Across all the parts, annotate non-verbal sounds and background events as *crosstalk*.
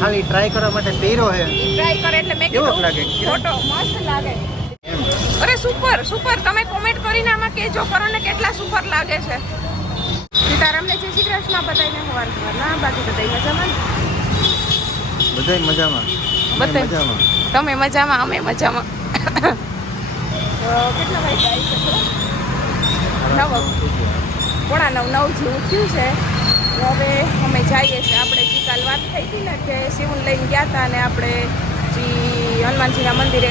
ખાલી ટ્રાય કરવા માટે પહેર્યો છે. ટ્રાય કરે એટલે મેં કીધું લાગે? ફોટો મસ્ત લાગે. અરે સુપર સુપર તમે કોમેન્ટ કરીને આમાં કહેજો કરો ને કેટલા સુપર લાગે છે. સીતારામને જય શ્રી કૃષ્ણ. બધાને હવાર ના બાકી બધા મજામાં? બધાય મજામાં. બધાય. મજામાં. તમે મજામાં અમે મજામાં. તો કેટલા વાગે આવી છે નવ. પોણા નવ નવ જેવું થયું છે. તો હવે અમે જઈએ છીએ. આપણે જે કાલ વાત થઈ હતી ને કે શિવન લઈને ગયા હતા અને આપણે જે હનુમાનજીના મંદિરે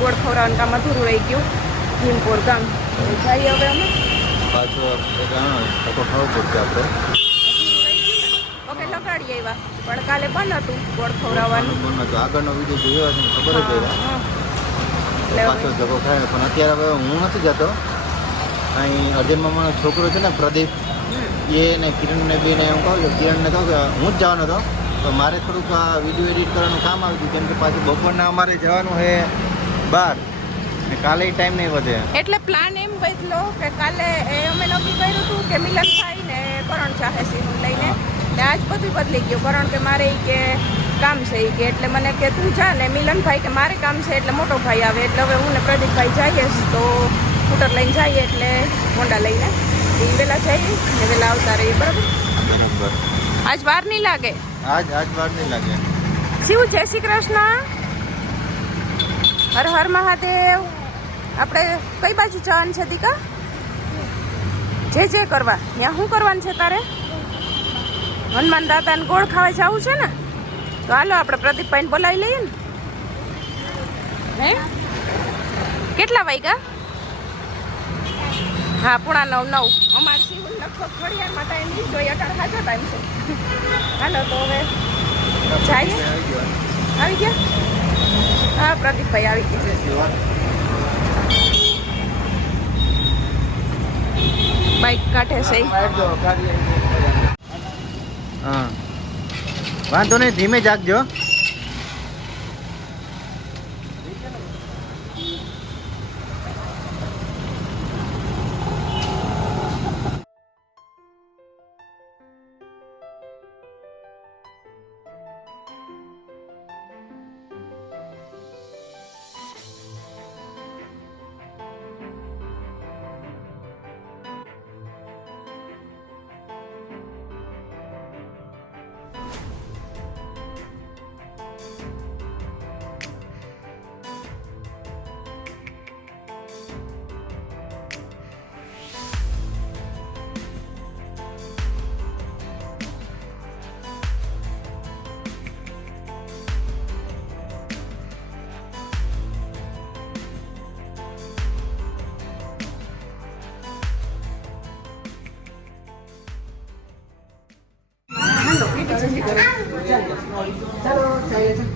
ગોળ ખવડાવવાનું કામ અધૂરું રહી ગયું ભીમપોર ગામ. જઈએ હવે અમે. પાછો આપણે ઓકે લગાડી આવ્યા. પણ કાલે બંધ હતું ગોળ ખવડાવવાનું. હતો. આગળનો વીડિયો જોયો ખબર જ. એટલે પાછો ધક્કો ખાય પણ અત્યારે હવે હું નથી જતો. અહીં અજય મામાનો છોકરો છે ને પ્રદીપ. એ ને કિરણને બેને એમ કહું છું કિરણને કહું કે હું જ જવાનો હતો. તો મારે થોડુંક આ વીડિયો એડિટ કરવાનું કામ આવ્યું હતું કેમ કે પાછું બપોરના અમારે જવાનું છે બહાર ને કાલે ટાઈમ નહીં વધે. એટલે પ્લાન એમ બદલો કે કાલે એ અમે નક્કી કર્યું હતું કે મિલનભાઈ ને કરણ ચાહે સિંહ લઈને ને આજ બધું બદલી ગયું. કારણ કે મારે કે કામ છે એ કે એટલે મને કે તું જા ને મિલનભાઈ કે મારે કામ છે એટલે મોટો ભાઈ આવે. એટલે હવે હું ને પ્રદીપભાઈ જઈએ તો સ્કૂટર લઈને જઈએ એટલે હોન્ડા લઈને. વહેલા જઈએ ને વહેલા આવતા રહીએ બરાબર? બરાબર. આજ વાર નહીં લાગે? આજ આજ વાર નહીં લાગે. શિવ જય શ્રી કૃષ્ણ. હર હર મહાદેવ. આપણે કઈ બાજુ જવાનું છે દીકા? જે જે કરવા. ત્યાં શું કરવાનું છે તારે? હનુમાન દાદાને ગોળ ખાવા જવું છે ને? તો હાલો આપણે પ્રદીપભાઈને બોલાવી લઈએ ને. હે? કેટલા વાગ્યા? હા પૂણા નવ નવ. અમારે શિવ લગભગ ઘડિયાળમાં ટાઈમ એ અટાણ ખાજો ટાઈમ છે. હાલો તો હવે જઈએ. આવી ગયા? હા પ્રદીપભાઈ આવી ગયા. બાઈક કાઢે છે. હા. વાંધો નહીં ધીમે જાગજો. Chalo, chalo, chalo.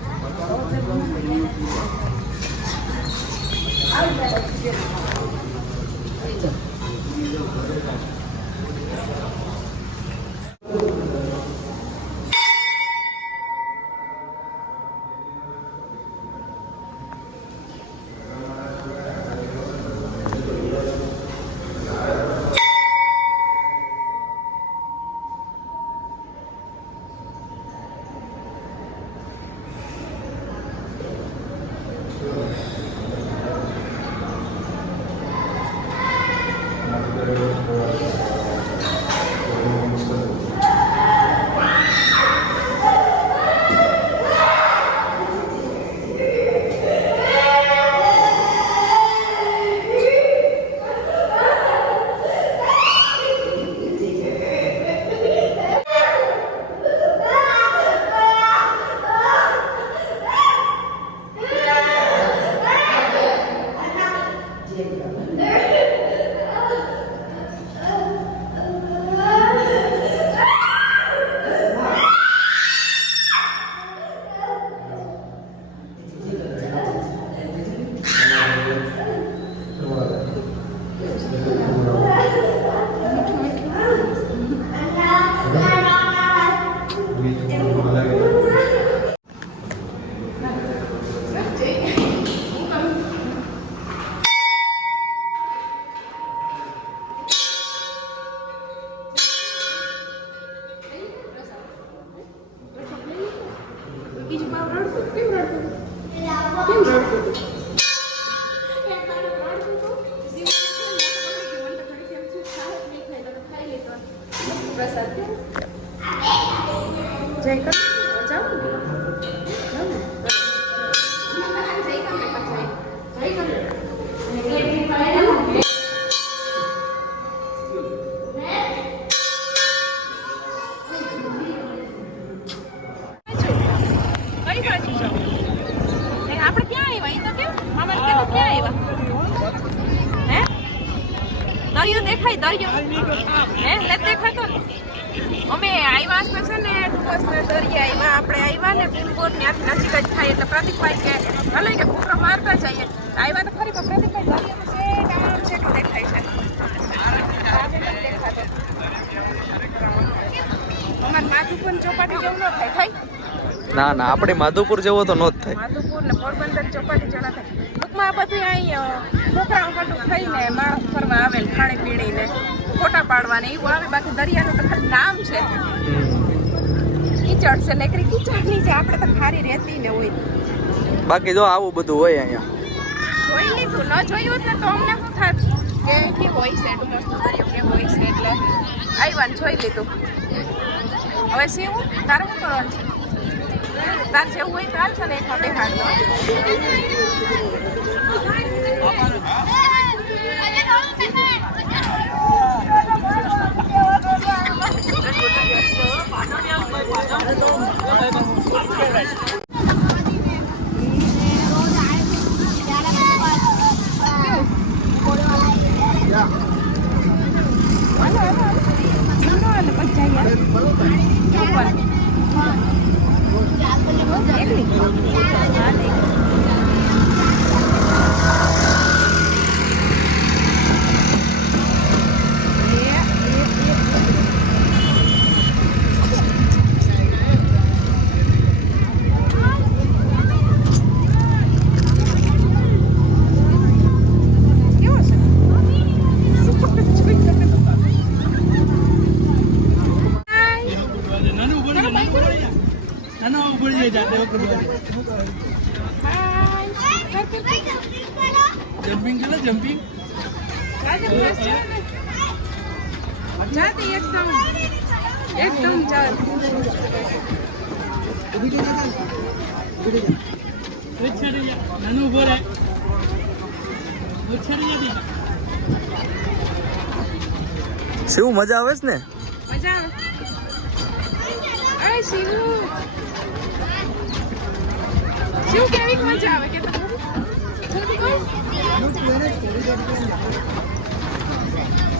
દેખાય દરિયો હે નથી દેખાતો ને. અમે આવ્યા તો છે ને ડુમસના દરિયા આવ્યા આપણે આવ્યા ને ભીમપોર ત્યાંથી નજીક જ થાય એટલે પ્રતિકભાઈ કે ભલે કે ઘૂમરો મારતા જઈએ. આવ્યા તો ખરી પણ પ્રતિકભાઈ દરિયાનું છે કામ છે એટલું દેખાય છે. અમારે માધુપુર ચોપાટી જેવું ન થાય થાય? ના ના આપણે માધુપુર જેવો તો નો જ થાય. માધુપુર ને પોરબંદર ચોપાટી જણા થાય. ટૂંકમાં આ બધું અહીં છોકરાઓ ઉપાટું થઈને માણસ ફરવા આવે ખાણી પીણીને ફોટા પાડવાને એવું આવે બાકી દરિયાનું તો ખાલી નામ છે. કીચડ છે લેકરી કીચડની છે આપણે તો ખારી રહેતી ને હોય. બાકી જો આવું બધું હોય અહીંયા. જોઈ લીધું ન જોયું ને તો અમને શું થાત? કે કે હોય છે ડુમસનો દરિયો કે હોય છે એટલે આવ્યા જોઈ લીધું. હવે સીવું તારે શું કરવાનું છે? તાર જેવું હોય તો હાલ છે ને એક હાથે હાથ હાલો હાલો હાલો હાલો હાલો પછી જઈએ ઉપર એકલી હા એકલી કેવો છે જમ્પિંગ કરે જમ્પિંગ જાતી એકદમ એકદમ ચાલ નાનું ઊભો રહે ઉછાડી શું, મજા આવે છે ને? મજા આવે. શિવુ શિવ કેવી મજા આવે કે જલ્દી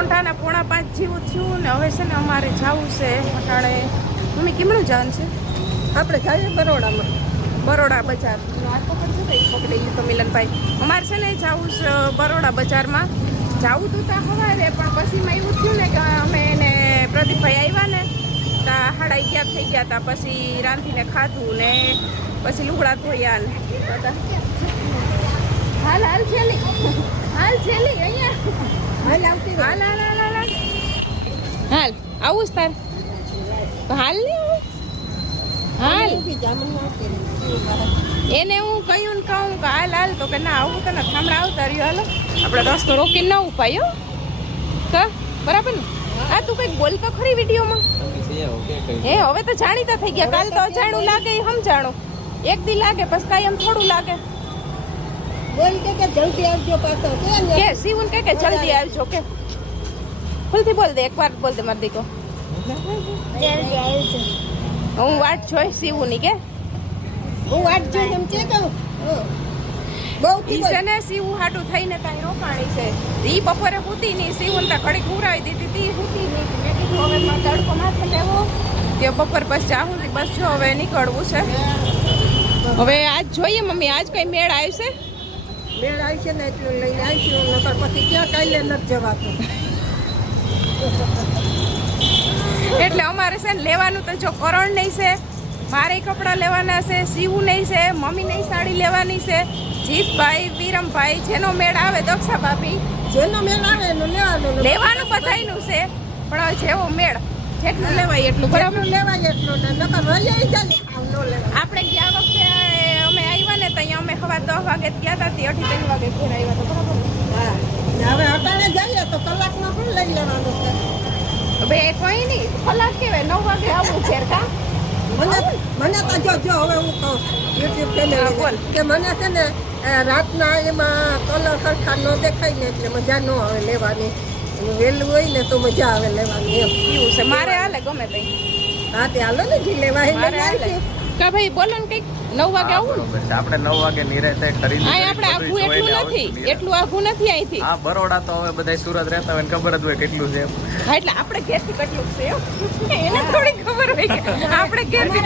રોંઠાના પોણા પાંચ જેવું થયું ને હવે છે ને અમારે જવું છે અટાણે. મમ્મી કેમનું જવાનું છે? આપણે જઈએ બરોડામાં. બરોડા બજાર. આ પકડ ને એ પકડી મિલનભાઈ. અમારે છે ને જવું છે બરોડા બજારમાં. જવું તો ત્યાં સવારે પણ પછીમાં એવું થયું ને કે અમે એને પ્રદીપભાઈ આવ્યા ને ત્યાં સાડા અગિયાર થઈ ગયા હતા પછી રાંધીને ખાધું ને પછી લુગડા ધોયા ને. હાલ હાલ છેલી હાલ છેલી અહીંયા. હાલ આવતી હાલ હાલ હાલ હાલ હાલ. આવું જ તાર હાલ નહીં હવે. હાલ. એને હું કહ્યું ને કહું કે હાલ હાલ. તો કે ના આવું તને થાંભળા આવતા રહ્યો હાલો. આપણે રસ્તો રોકીને ના ઉપાયો કા બરાબર ને? આ તું કંઈક બોલ તો ખરી વિડીયોમાં. હે હવે તો જાણીતા થઈ ગયા. કાલ તો અજાણું લાગે એ સમજાણું. એક દી લાગે પછી કાંઈ એમ થોડું લાગે. બોલ કે કે જલ્દી આવજો પાછો. કે ને કે કે કે જલ્દી આવજો કે. ફૂલથી બોલ દે એકવાર બોલ દે મારી દીકો જલ્દી આવજો. હું વાટ જોઈ શિવની કે. હું વાટ જોઈ એમ છે કહું બહુ ઈ છે ને શિવ હાટું થઈને કાંઈ રોકાણી છે. ઈ બપોરે હુતી નહીં શિવન તા ઘડીક હુરાવી દીધી તી હુતી નહીં. મેં કીધું હવે મારે તડકો માથે લેવો કે બપોર પછી જાઉં બસ જો હવે નીકળવું છે. હવે આજ જોઈએ મમ્મી આજ કઈ મેળ આવશે? મેળ છે ને એટલું લઈને આવીશું નકર પછી ક્યાં કાલે નથી જવાતું. એટલે અમારે છે ને લેવાનું તો જો કરણ નહીં છે મારે કપડાં લેવાના છે સીવું નહીં છે મમ્મી નહીં સાડી લેવાની છે જીતભાઈ વિરમભાઈ જેનો મેળ આવે દક્ષા ભાભી જેનો મેળ આવે એનું લેવાનું. લેવાનું બધાયનું છે પણ જેવો મેળ જેટલું લેવાય એટલું બરાબર લેવાય એટલું નકર રહી જાય. આપણે ગયા વખતે અમે આવ્યા ને સવાર દસ વાગે ગયા હતા તે અઢી ત્રણ વાગે ઘેર આવ્યા હતા બરાબર? હા. હવે અટાણે જઈએ તો કલાકમાં શું લઈ લેવાનું છે? હવે કોઈ નહીં કલાક કેવાય નવ વાગે આવું છે કા? મને મને તો જો જો હવે હું કહું યુટ્યુબ. ચેનલ કે મને છે ને રાતના એમાં કલર સરખા ન દેખાય ને એટલે મજા ન આવે લેવાની. વહેલું હોય ને તો મજા આવે લેવાની એમ. એવું છે મારે હાલે ગમે તઈ હા તે હાલો ને જી લેવાય કા ભાઈ બોલો ને કંઈક. નવ વાગે આવું ને? આપણે નવ વાગે નિરાતે ખરીદી આ કરી, આપણે આઘું એટલું નથી. એટલું આઘું નથી અહીંથી. હા બરોડા તો હવે બધા સુરત રહેતા હોય ને ખબર જ હોય કેટલું છે હા એટલે આપણે ઘેરથી કેટલું છે એમ. *laughs* એને થોડી ખબર હોય કે આપણે ઘેરથી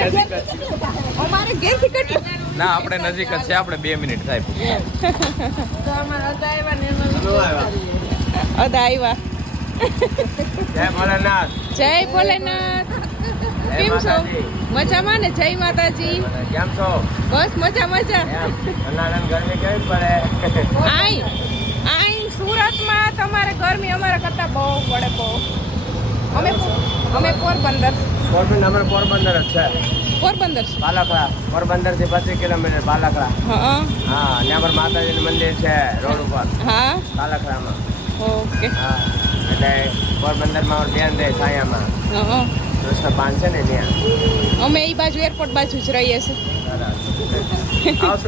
અમારે ઘેરથી કેટલું? ના આપણે નજીક જ છે. આપણે બે મિનિટ થાય અદા આવ્યા જય ભોલેનાથ. જય ભોલેનાથ. જય કેમ છો? મજામાં ને? જય માતાજી. કેમ છો? બસ મજા મજા. ગરમી કેવી પડે? આઈ આઈ સુરતમાં તમારે ગરમી અમારા કરતા બહુ પડે બહુ. અમે અમે પોરબંદર. પોરબંદર અમે પોરબંદર જ છે. પોરબંદર. બાલાકડા પોરબંદરથી પચીસ કિલોમીટર બાલાકડા હા. હા ત્યાં પર માતાજીનું મંદિર છે રોડ ઉપર. હા. બાલાકડામાં ઓકે. હા એટલે પોરબંદરમાં બેન રહે છાયામાં. હા. કૃષ્ણ પાન છે ને ત્યાં. અમે એ બાજુ એરપોર્ટ બાજુ જ રહીએ છીએ.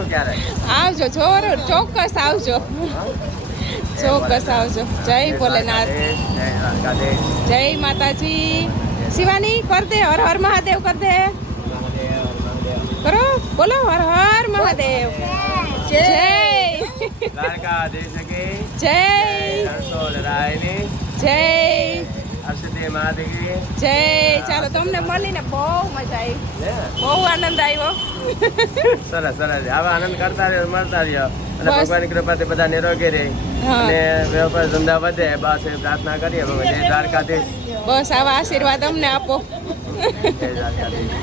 ક્યારે? આવજો જરૂર ચોક્કસ આવજો. ચોક્કસ આવજો. જય ભોલેનાથ. જય માતાજી. શિવાની કર દે હર હર મહાદેવ કર દે. કરો બોલો હર હર મહાદેવ. જય. જય. જય. જય મહાદેવી. જય ચાલો તમને મળીને બહુ મજા આવી. બહુ આનંદ આવ્યો. સરસ સરસ. આવા આનંદ કરતા રહ્યો મળતા રહ્યો. અને. ભગવાનની કૃપાથી બધા નિરોગી રહે. અને વેપાર ધંધા વધે બસ એ પ્રાર્થના કરીએ ભગવાન જય દ્વારકાધીશ. બસ આવા આશીર્વાદ અમને આપો. જય દ્વારકાધીશ.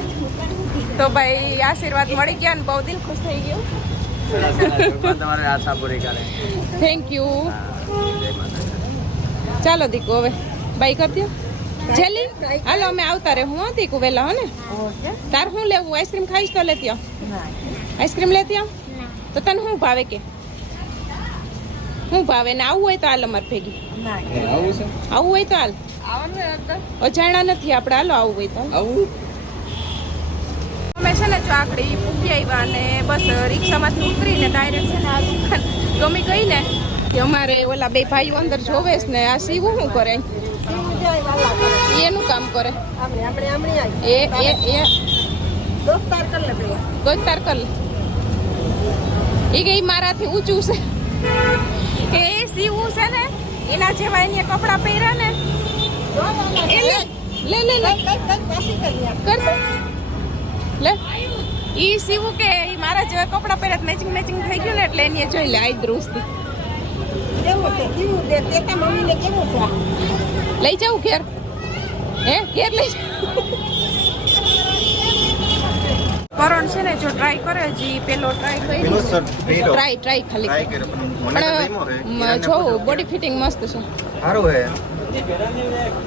તો ભાઈ આશીર્વાદ મળી ગયા ને બહુ દિલ ખુશ થઈ ગયું. તમારી આશા પૂરી કરે. થેન્ક યુ ચાલો દીકુ હવે. બાય કરી દો જેલી હાલો અમે આવતા રહે. હું હો દીકુ વહેલા હો ને? તાર શું લેવું? આઈસ્ક્રીમ ખાઈશ તો લેતી આવ. આઈસ્ક્રીમ લેતી આવ? તો તને શું ભાવે કે? શું ભાવે ને આવવું હોય તો હાલ અમારે ભેગી. આવવું હોય તો હાલ. અજાણા નથી આપણે હાલો આવવું હોય તો. હાલ. અમે છે ને ચાકડી પૂગી આવ્યા અને બસ રિક્ષામાંથી ઉતરીને ડાયરેક્ટ છે ને આ દુકાન. ગમી ગઈ ને? કે અમારે ઓલા બે ભાઈઓ અંદર જોવે છે ને આ સીવું શું કરે? શું જાય વાલા કરે? ઈ એનું કામ કરે. એ એ એ. દોસ્તાર કરી લે પેલા. ગોતાર કર એ મારાથી ઊંચું છે. કે એ સીવું છે ને એના જેવા એને કપડાં પહેર્યા ને. એ લે લે લે લે. કરી લે. ઈ સીવું કે ઈ મારા જેવા કપડા પહેર્યા મેચિંગ મેચિંગ થઈ ગયું ને એટલે એને જોઈ લે આઈ દ્રુસ્તી. કેવું છે? કેવું છે? તે મમ્મીને કેવું છે? લઈ જાઉં ઘેર? હે ઘેર લઈ જાઉં? કરણ છે ને જો ટ્રાય કરે હજી પેલો ટ્રાય પેલો કરી ટ્રાય ટ્રાય ખાલી. પણ મને તો ગમ્યો રે. પણ જો બોડી ફિટિંગ મસ્ત છે. સારું હે.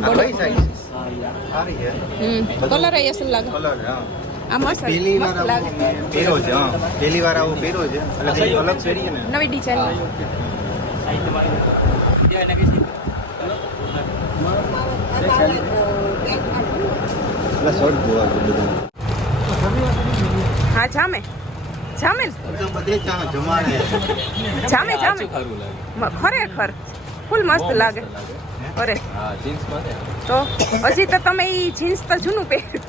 બોડી સાઈઝ સારી હે. કલર એ અસલ લાગે. કલર હા. આ મસ્ત પહેલી વાર મસ્ત લાગે. આવું પહેરો છે હા. પહેલી વાર આવું પહેરો છે. એટલે અલગ પહેરીએ ને. નવી ડિઝાઇન એટલે શર્ટ જોવા છે બધું. હા જામે. જામે બધે જમાડે. જામે જામે. ખરેખર. ફૂલ મસ્ત લાગે. અરે. તો હજી તો તમે ઈ જીન્સ તો જૂનું પહેર્યું.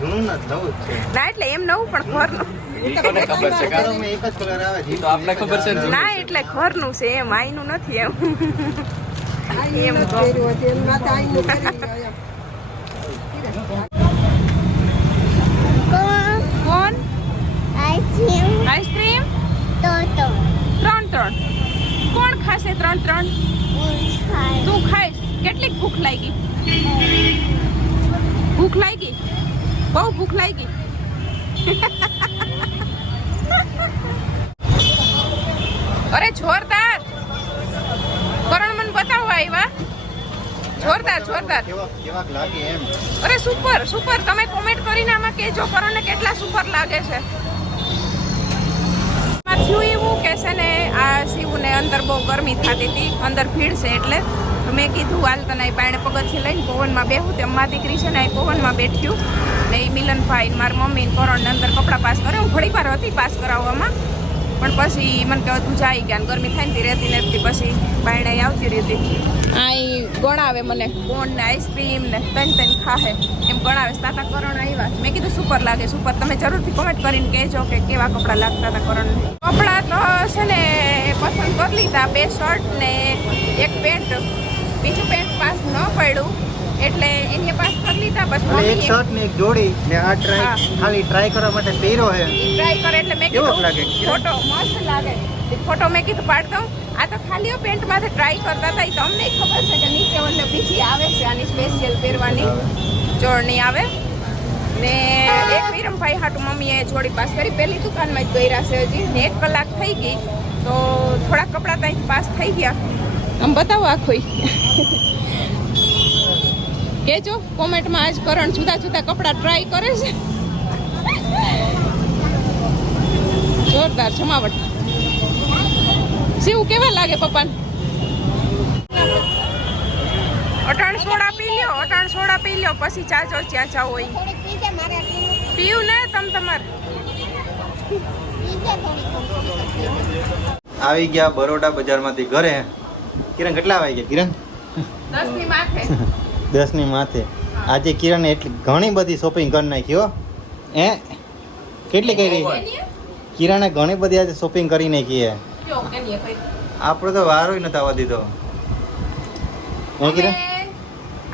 જૂનું ના નવું ના એટલે એમ નવું પણ ઘરનું. ના એટલે ઘરનું છે. એમ આઈનું નથી એમ. એમ. કોણ આઈસ્ક્રીમ આઈસ્ક્રીમ તો તો ત્રણ ત્રણ કોણ ખાશે ત્રણ ત્રણ? તું ખાઈશ. કેટલીક ભૂખ લાગી? ભૂખ લાગી? બહુ ભૂખ લાગી. *laughs* અરે જોરદાર. કરણ મને બતાવવા આવ્યા જોરદાર જોરદાર. અરે સુપર સુપર તમે કોમેન્ટ કરીને આમાં કહેજો કરણને કેટલા સુપર લાગે છે. થયું એવું કે છે ને, આ શિવને અંદર બહુ ગરમી થતી હતી, અંદર ભીડ છે એટલે મેં કીધું, હાલ તને પાણે પગથિયે લઈને પવનમાં બેહું. તેમ મા દીકરી છે ને એ પવનમાં બેઠ્યું. ને એ મિલનભાઈ મારી મમ્મી ને અંદર કપડાં પાસ કરે હું ઘણી વાર હતી પાસ કરાવવામાં. પણ પછી મને કહે તું જાય ગયા ગરમી થાય ને તે રહેતી નથી પછી બાયણે આવતી રહેતી. આઈ ગણાવે મને. કોણ ને આઈસ્ક્રીમ ને તન તન ખાહે. એમ ગણાવે. તાતા કરણ આવ્યા. મેં કીધું સુપર લાગે સુપર. તમે જરૂરથી કોમેન્ટ કરીને કહેજો કે કેવા કપડાં લાગતા હતા કરણ કપડાં તો છે ને પસંદ કરી લીધા. બે શર્ટ ને એક પેન્ટ બીજું પેન્ટ પાસ ન પડ્યું. એટલે એને પાસ કરી લીધા બસ એક શર્ટ ને એક જોડી ને આ ટ્રાય ખાલી ટ્રાય કરવા માટે પહેરો હે ટ્રાય કરે એટલે મેં કેવો કીધું લાગે? ફોટો મસ્ત લાગે. ફોટો મેં કીધું પાડ દઉં. આ તો ખાલી પેન્ટમાંથી ટ્રાય કરતા હતા તમને તો અમને ખબર છે કે નીચે ઓલે બીજી આવે છે આની સ્પેશિયલ પહેરવાની. જોડણી આવે. ને એક વિરમભાઈ હાટુ મમ્મીએ જોડી પાસ કરી. પહેલી દુકાનમાં જ ગયરા છે હજી. ને એક કલાક થઈ ગઈ. તો થોડાક કપડાં ત્યાં પાસ થઈ ગયા. આમ બતાવો આખું કેજો કોમેન્ટમાં આજ કરણ જુદા જુદા કપડાં ટ્રાય કરે છે. જોરદાર જમાવટ. શિવ કેવા લાગે પપ્પાને? અટાણ સોડા પી લ્યો અટાણ સોડા પી લ્યો પછી ચા જો ત્યાં જાવ હોય પીવું ને તમ તમારે. આવી ગયા બરોડા બજારમાંથી ઘરે. કિરણ કેટલા વાગ્યા? ગયા કિરણ? દસની માથે. દસની માથે. આજે કિરણે એટલી ઘણી બધી શોપિંગ કરી નાખી હો. એ કેટલી કરી? કિરણે ઘણી બધી આજે શોપિંગ કરી નાખી આપણો તો વારો નથી આવવા દીધો.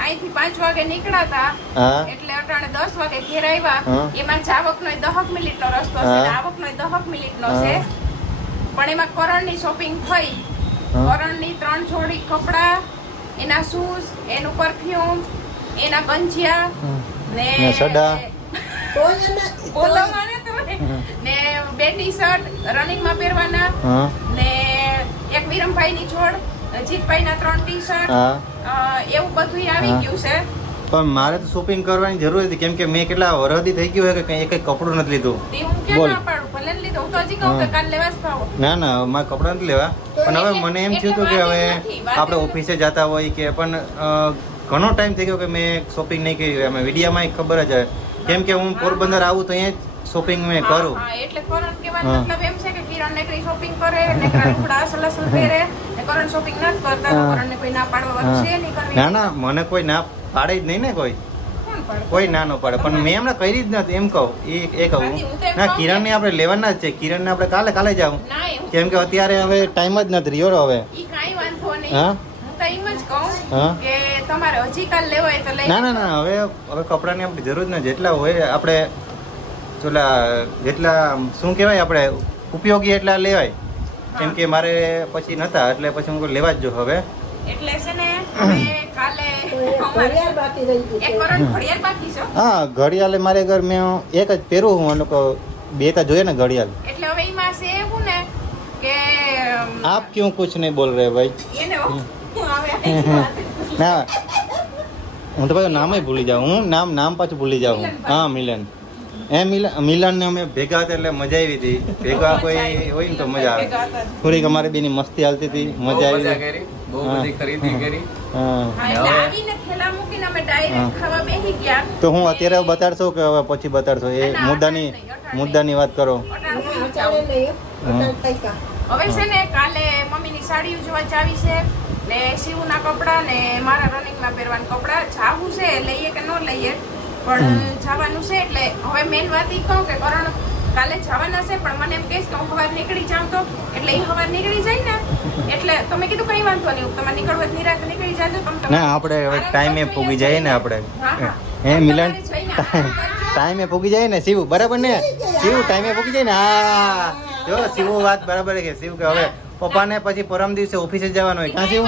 અહીંથી પાંચ વાગે નીકળ્યા હતા એટલે અટાણે દસ વાગે ઘેર આવ્યા. એમાં જાવકનો દહક મિનિટનો રસ્તો છે. ને આવકનો દહક મિનિટનો. છે. પણ એમાં કરણની શોપિંગ થઈ. કરણ કરણની ત્રણ જોડી કપડા એના શૂઝ એનું પરફ્યુમ એના ગંજિયા ને ને સડા. ને તમે ને બે ટી શર્ટ રનિંગમાં પહેરવાના. ને એક વિરમભાઈની જોડ જીતભાઈના ત્રણ ટી શર્ટ એવું બધું આવી ગયું છે. પણ મારે તો શોપિંગ કરવાની જરૂર હતી. કેમ કે મેં કેટલા વરદી થઈ ગયું હોય કે કંઈ એક કપડું નથી લીધું. બોલ. ના ને મારે કપડાં નથી લેવા. પણ હવે મને એમ થયું હતું કે હવે આપણે ઓફિસે જતા હોય કે પણ ઘણો ટાઈમ થઈ ગયો કે મેં શોપિંગ નહીં કરી. અમે વિડીયામાં ખબર જ હોય. કેમ કે હું પોરબંદર આવું તો અહીંયા શોપિંગ મેં કરું. હા, એટલે કોરોન કહેવાનો મતલબ એમ છે કે કિરણ નેકરી શોપિંગ કરે નેકરા લુગડા અસલ અસલ પહેરે. ને કરણ શોપિંગ ન કરતા કોરોન ને કોઈ ના પાડવા છે નહીં કરવી. ના ના મને કોઈ ના પાડે જ નહીં ને કોઈ? કોઈ ના ન પાડે. પણ મેં હમણાં કરી જ નથી એમ કહું એ એ કહું. ના કિરણને આપણે લેવાના જ છે. કિરણને આપણે કાલે કાલે જાઉં કેમ કે અત્યારે હવે ટાઈમ જ નથી રહ્યો હવે. હા? ના ના ના હવે હવે કપડાની આપણે જરૂર ના જેટલા હોય આપણે ચોલા જેટલા શું કહેવાય આપણે ઉપયોગી એટલા લેવાય. કેમ કે મારે પછી નતા એટલે પછી હું લેવા જ જો હવે. એટલે છે ને હા ઘડિયાળ મારે ઘર મેં એક જ પહેરું હું અને બે તો જોઈએ ને ઘડિયાળ. એટલે હવે એમાં છે એવું ને કે આપ ક્યું કુછ નહીં બોલ રહે ભાઈ? ના હું તો પાછું નામ ભૂલી જાઉં હું નામ નામ પાછું ભૂલી જાઉં. હા મિલન. એ મિલન ને અમે ભેગા હતા એટલે મજા આવી હતી. *laughs* ભેગા કોઈ હોય ને તો મજા આવે. થોડીક અમારી બેની મસ્તી હાલતી હતી મજા આવી બહુ બધી ખરીદી કરી. હા. હા, એટલે આવીને થેલા મૂકીને અમે ડાયરેક્ટ ખાવા બેસી ગયા. તો હું અત્યારે બતાડશો કે હવે પછી બતાડશો? એ મુદ્દાની મુદ્દાની વાત કરો. હવે છે ને કાલે મમ્મીની સાડી જોવા ચાવી છે ને શિવના કપડા ને મારા રનિંગમાં પહેરવાના કપડા. જાવું છે લઈએ કે ન લઈએ? પણ જવાનું છે એટલે હવે મેન વાત એ કહું કે કરણ કાલે જવાના છે પણ મને એમ કહીશ કે હું હવાર નીકળી જાઉં તો એટલે એ હવાર નીકળી જાય ને. એટલે તમે કીધું કઈ વાંધો નહીં તમારે નીકળવું નિરાત નીકળી જાજો તમે ના આપણે હવે ટાઈમે પૂગી જઈએ ને આપણે. હા, મિલન. ટાઈમે *laughs* પૂગી જાય ને શિવ બરાબર ને? શિવ ટાઈમે પૂગી જાય ને? હા. જો શિવ વાત બરાબર છે શિવ કે હવે પપ્પાને પછી પરમ દિવસે ઓફિસે જવાનું હોય. ક્યાં શિવ?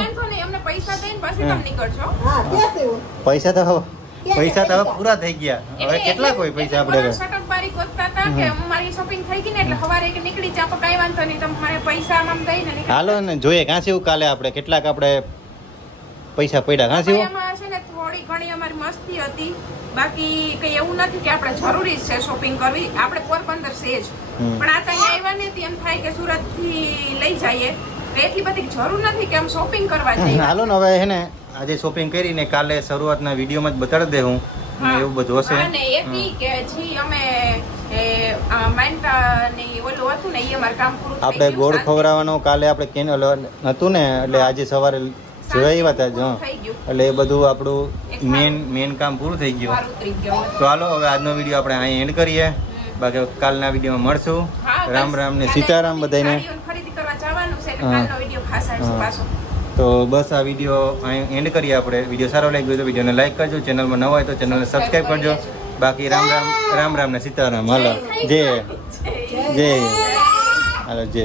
પૈસા તો હવે પૈસા તો હવે પૂરા થઈ ગયા. હવે કેટલા કોઈ પૈસા આપણે શટક બારી ગોતતા હતા કે મારી શોપિંગ થઈ ગઈ ને એટલે સવારે એક નીકળી જા તો કઈ વાંધો નહીં. તમારે પૈસા આમ દઈને નીકળી હાલો ને જોઈએ ક્યાં શિવ કાલે આપણે? કેટલાક આપણે પૈસા પડ્યા. ક્યાં શિવ એમાં છે ને થોડી ઘણી અમારી મસ્તી હતી. બાકી કઈ એવું નથી કે આપણે જરૂરી છે શોપિંગ કરવી. આપણે પોરબંદર છે જ. પણ આ ત્યાં આવ્યા ને એમ થાય કે સુરતથી લઈ જઈએ. તો એટલી બધી જરૂર નથી કે આમ શોપિંગ કરવા જઈએ. હાલો ને હવે હે ને આજે શોપિંગ કરીને કાલે શરૂઆતના વિડીયોમાં જ બતાડી દે હું. એવું બધું હશે. અને એક ઈ કે જી અમે આપણે ગોળ ખવડાવવાનો કાલે આપણે કેનલ હતું ને એટલે આજે સવારે જોઈ આવ્યા હતા જ. એટલે એ બધું આપણું મેન મેન કામ પૂરું થઈ ગયું. તો હાલો હવે આજનો વીડિયો આપણે અહીં એન્ડ કરીએ. બાકી કાલના વિડીયોમાં મળશું. રામ રામ ને સીતારામ બધાને ખરીદી કરવા જવાનું છે હા. કાલનો વીડિયો ખાસ આવશે પાછો. તો બસ આ વીડિયો અહીં એન્ડ કરીએ આપણે. વીડિયો સારો લાગ્યો તો વિડીયોને લાઈક કરજો. ચેનલમાં ન હોય તો ચેનલને સબસ્ક્રાઈબ કરજો. બાકી રામ રામ રામ રામ ને સીતારામ. હાલો. જય. જય. હાલો, જય.